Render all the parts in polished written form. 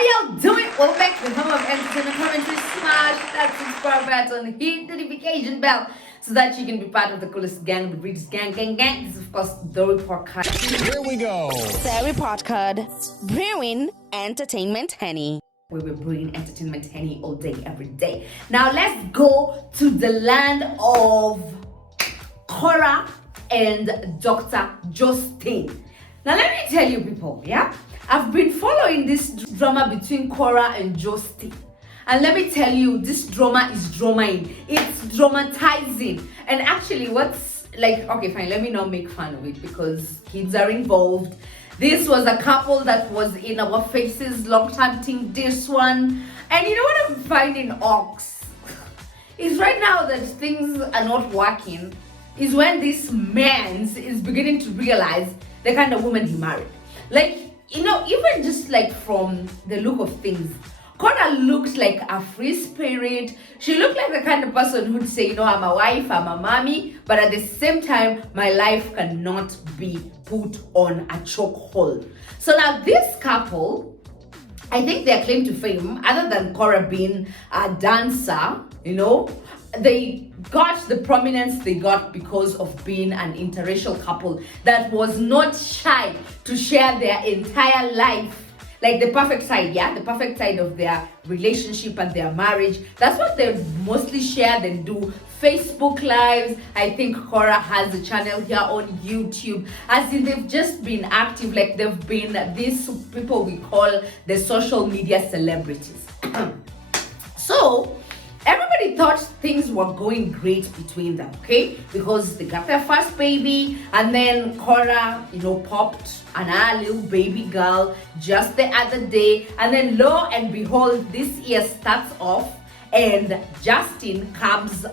y'all doing? Welcome back to the home of entertainment commentary. Smash that subscribe button, hit the notification bell so that you can be part of the coolest gang, the British gang. This is, of course, the report card. Here we go. The report card. Brewing entertainment honey. Where we're brewing entertainment honey all day, every day. Now let's go to the land of Korra and Dr. Justin. Now let me tell you people, yeah? I've been following this drama between Korra and Justin. And let me tell you, this drama is dramaing. It's dramatizing. And actually what's like, okay fine, let me not make fun of it because kids are involved. This was a couple that was in our faces, long time thing, this one. And you know what I'm finding ox? Is right now that things are not working, is when this man is beginning to realize the kind of woman he married. Like, you know, even just like from the look of things, Korra looked like a free spirit. She looked like the kind of person who'd say, you know, I'm a wife, I'm a mommy, but at the same time, my life cannot be put on a chokehold. So now this couple, I think their claim to fame, other than Korra being a dancer, you know, they got the prominence they got because of being an interracial couple that was not shy to share their entire life. Like the perfect side, yeah? The perfect side of their relationship and their marriage. That's what they mostly share and do. Facebook Lives. I think Korra has a channel here on YouTube. As in, they've just been active. Like they've been these people we call the social media celebrities. So, everybody thought things were going great between them, okay? Because they got their first baby, and then Korra, you know, popped an little baby girl just the other day, and then lo and behold, this year starts off, and Justin comes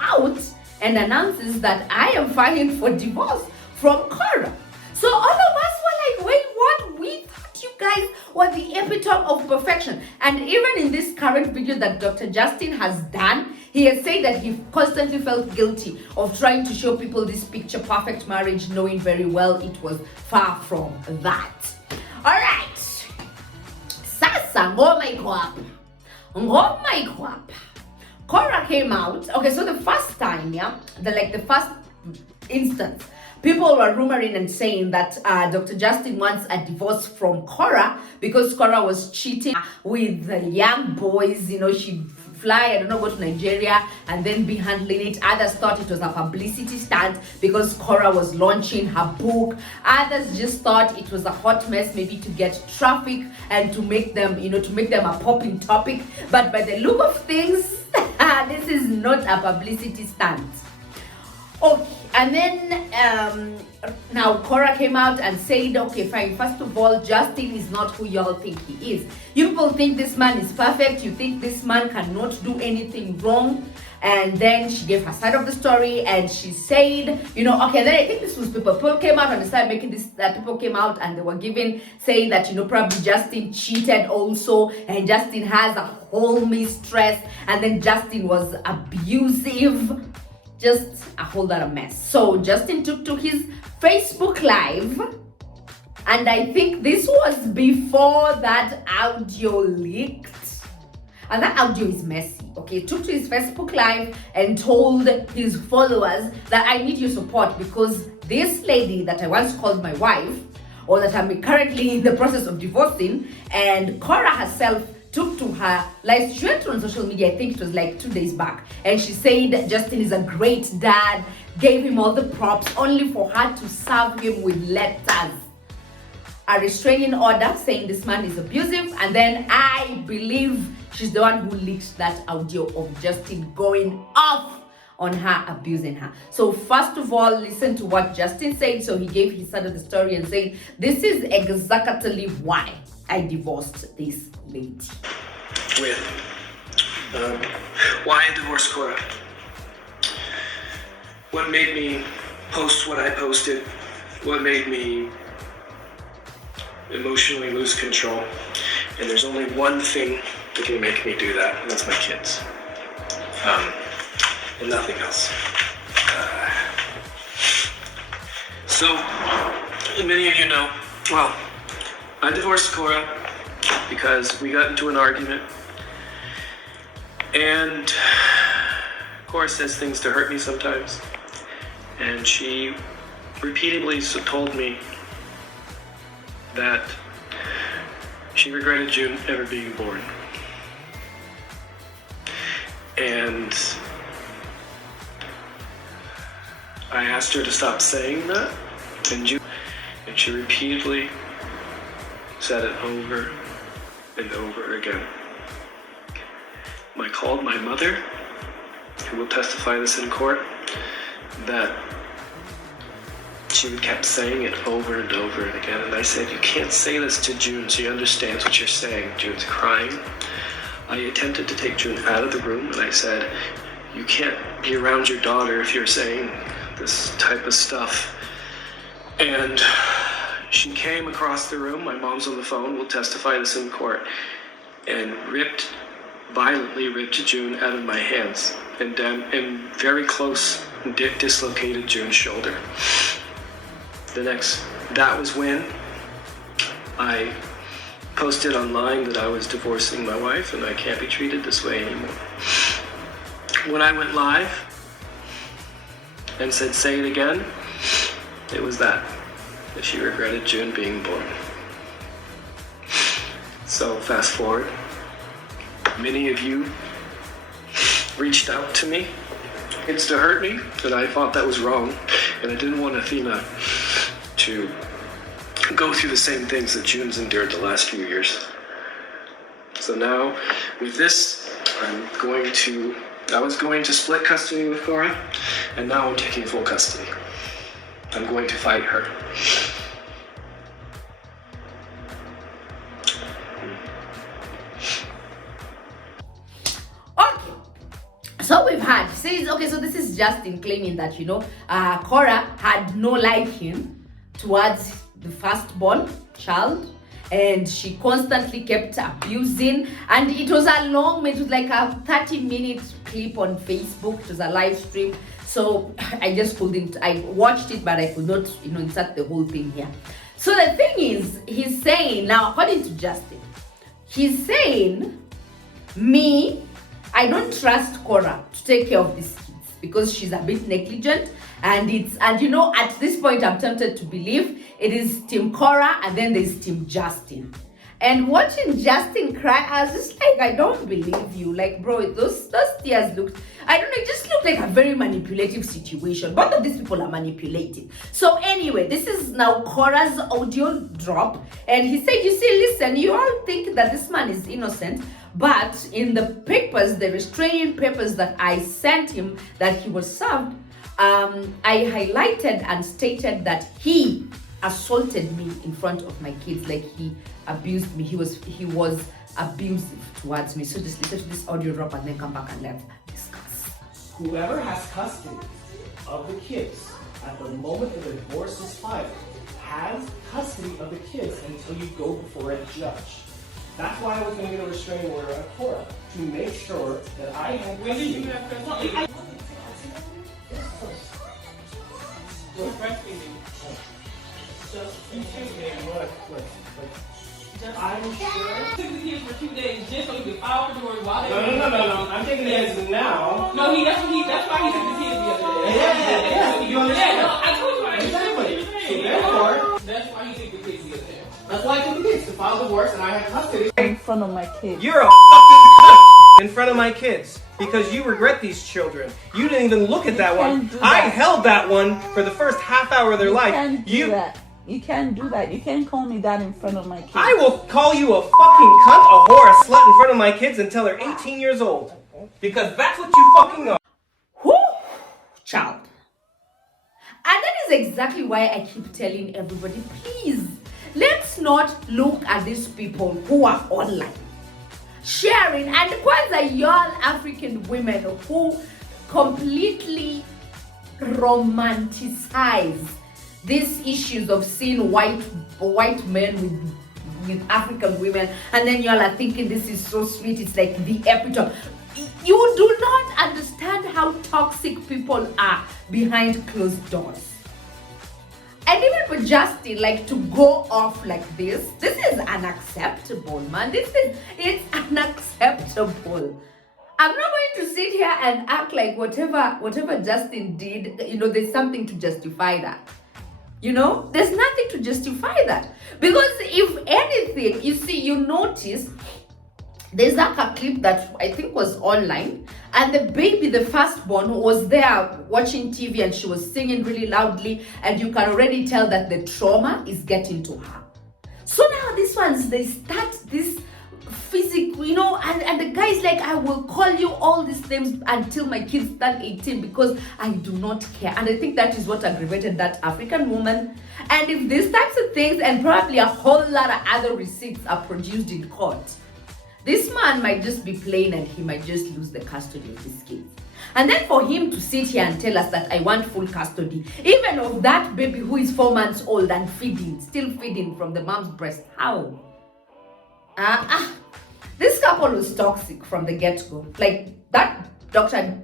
out and announces that I am filing for divorce from Korra. So all of us were like, wait, what? We thought you guys were the epitome of perfection. And even in this current video that Dr. Justin has done, he has said that he constantly felt guilty of trying to show people this picture perfect marriage, knowing very well it was far from that. All right. Sasa ngoma iko hapa. Ngoma iko hapa. Korra came out. Okay, so the first time, yeah, the first instance, people were rumoring and saying that Dr. Justin wants a divorce from Korra because Korra was cheating with the young boys. You know, she'd fly, I don't know, go to Nigeria and then be handling it. Others thought it was a publicity stunt because Korra was launching her book. Others just thought it was a hot mess, maybe to get traffic and to make them, you know, to make them a popping topic. But by the look of things, this is not a publicity stunt. Okay, and then now Korra came out and said, okay, fine, first of all, Justin is not who y'all think he is. You people think this man is perfect, you think this man cannot do anything wrong. And then she gave her side of the story and she said, you know, okay, then I think this was people came out and they started making this, people came out and they were saying that, you know, probably Justin cheated also, and Justin has a whole mistress, and then Justin was abusive. Just a whole lot of mess. So Justin took to his Facebook Live, and I think this was before that audio leaked. And that audio is messy, okay? Took to his Facebook Live and told his followers that I need your support because this lady that I once called my wife, or that I'm currently in the process of divorcing, and Korra herself took to her live. She went on social media, I think it was like 2 days back, and she said Justin is a great dad, gave him all the props, only for her to serve him with letters, a restraining order saying this man is abusive. And then I believe she's the one who leaked that audio of Justin going off on her, abusing her. So first of all, listen to what Justin said. So he gave his side of the story and saying, this is exactly why I divorced this lady. Why I divorced Korra? What made me post what I posted? What made me emotionally lose control? And there's only one thing that can make me do that, and that's my kids. And nothing else. So, many of you know, well, I divorced Korra because we got into an argument, and Korra says things to hurt me sometimes, and she repeatedly told me that she regretted June ever being born. And I asked her to stop saying that, and she repeatedly said it over and over again. I called my mother, who will testify this in court, that she kept saying it over and over and again, and I said, you can't say this to June. She understands what you're saying. June's crying. I attempted to take June out of the room, and I said, you can't be around your daughter if you're saying this type of stuff. And she came across the room, my mom's on the phone, will testify this in court, and violently ripped June out of my hands, and very close dislocated June's shoulder. That was when I posted online that I was divorcing my wife and I can't be treated this way anymore. When I went live and said, say it again, it was that she regretted June being born. So fast forward, many of you reached out to me. It's to hurt me, and I thought that was wrong, and I didn't want Athena to go through the same things that June's endured the last few years. So now, with this, I was going to split custody with Korra, and now I'm taking full custody. I'm going to fight her. So we've had, so this is Justin claiming that, Korra had no liking towards the firstborn child, and she constantly kept abusing, and it was like a 30-minute clip on Facebook. It was a live stream, so I watched it, but I could not, insert the whole thing here. So the thing is, he's saying, now according to Justin, he's saying, I don't trust Korra to take care of these kids because she's a bit negligent, and at this point I'm tempted to believe it is Team Korra and then there's Team Justin. And watching Justin cry, I was just like, I don't believe you. Like, bro, those tears looked, it just looked like a very manipulative situation. Both of these people are manipulating. So anyway, this is now Korra's audio drop, and he said, listen, you all think that this man is innocent, but in the papers, the restraining papers that I sent him that he was served, I highlighted and stated that he assaulted me in front of my kids, like he abused me. He was abusive towards me. So just listen to this audio drop and then come back and let's discuss. Whoever has custody of the kids at the moment the divorce is filed has custody of the kids until you go before a judge. That's why I was going to get a restraining order on Korra, to make sure that I had custody. When did you have custody? I'm sure. Took the kids for 2 days just so he could file for divorce while they No. I'm taking the kids now. No, that's why he took the kids the other day. Yeah. You understand? No, I told you Exactly. So therefore, that's why he took the kids the other day. that's why I took the kids to file divorce, and I had custody. In front of my kids. You're a fucking cunt in front of my kids because you regret these children. You didn't even look at that one. I held that one for the first half hour of their life. Can't do that. You can't do that. You can't call me that in front of my kids. I will call you a fucking cunt, a whore, a slut in front of my kids until they're 18 years old. Because that's what you fucking are. Whoo, child. And that is exactly why I keep telling everybody, please, let's not look at these people who are online sharing, and kwanza y'all African women who completely romanticize these issues of seeing white men with African women, and then y'all are thinking this is so sweet, it's like the epitome. You do not understand how toxic people are behind closed doors. And even for Justin, like, to go off like this is unacceptable, man. It's unacceptable. I'm not going to sit here and act like whatever Justin did, there's something to justify that. There's nothing to justify that. Because if anything, you notice there's like a clip that I think was online, and the baby, the firstborn, was there watching TV and she was singing really loudly, and you can already tell that the trauma is getting to her. So now these ones, they start this physical, and the guy's like, I will call you all these names until my kids turn 18 because I do not care. And I think that is what aggravated that African woman. And if these types of things and probably a whole lot of other receipts are produced in court, this man might just be playing and he might just lose the custody of his kids. And then for him to sit here and tell us that I want full custody, even of that baby who is 4 months old and still feeding from the mom's breast. How? This couple was toxic from the get-go. Like, that Dr.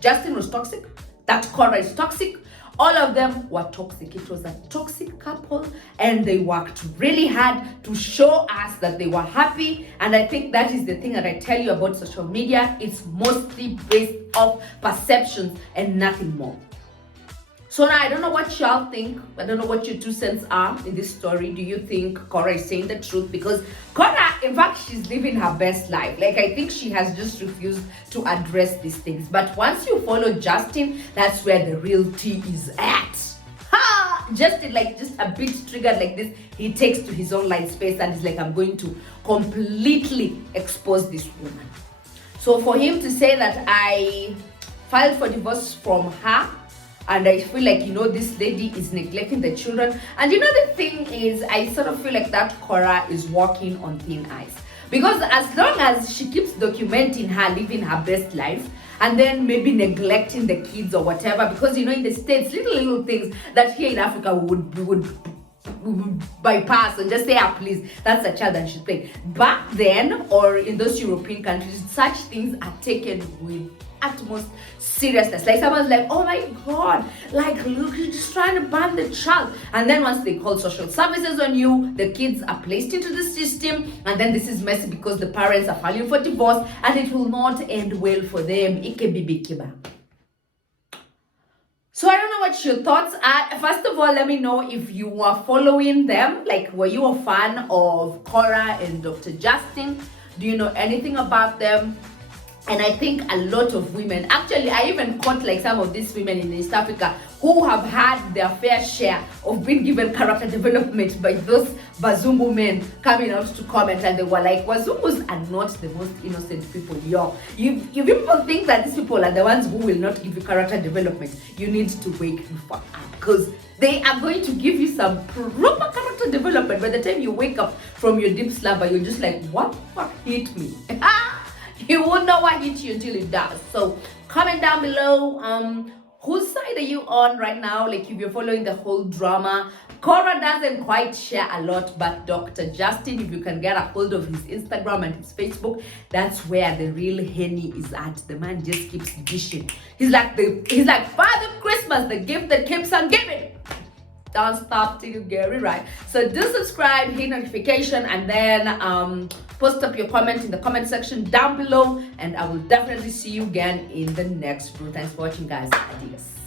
Justin was toxic. That Korra is toxic. All of them were toxic. It was a toxic couple, and they worked really hard to show us that they were happy. And I think that is the thing that I tell you about social media. It's mostly based off perceptions and nothing more. So now I don't know what y'all think. I don't know what your 2 cents are in this story. Do you think Korra is saying the truth? Because Korra, in fact, she's living her best life. Like, I think she has just refused to address these things. But once you follow Justin, that's where the real tea is at. Justin, like, just a bit triggered like this, he takes to his online space and is like, I'm going to completely expose this woman. So for him to say that I filed for divorce from her, and I feel like, this lady is neglecting the children. And the thing is, I sort of feel like that Korra is walking on thin ice. Because as long as she keeps documenting her living her best life, and then maybe neglecting the kids or whatever, because, in the States, little things that here in Africa we would bypass and just say, please, that's a child and she's playing. Back then, or in those European countries, such things are taken with utmost seriousness. Like, someone's like, oh my god, like, look, you're just trying to ban the child. And then once they call social services on you, the kids are placed into the system, and then this is messy because the parents are filing for divorce, and it will not end well for them. So I don't know what your thoughts are. First of all, let me know if you were following them. Like, were you a fan of Korra and Dr. Justin? Do you know anything about them? And I think a lot of women, actually, I even caught like some of these women in East Africa who have had their fair share of being given character development by those Bazungu men coming out to comment, and they were like, Bazungus are not the most innocent people, yo. If people think that these people are the ones who will not give you character development, you need to wake the fuck up, because they are going to give you some proper character development. By the time you wake up from your deep slumber, you're just like, what the fuck hit me? You won't know what hit you until it does. So comment down below, whose side are you on right now? Like, if you're following the whole drama. Korra doesn't quite share a lot, but Dr. Justin, if you can get a hold of his Instagram and his Facebook, that's where the real Henny is at. The man just keeps dishing. He's like Father Christmas, the gift that keeps on giving. Don't stop till you get it right. So do subscribe, hit notification, and then post up your comment in the comment section down below, and I will definitely see you again in the next video. Thanks for watching, guys. Adios.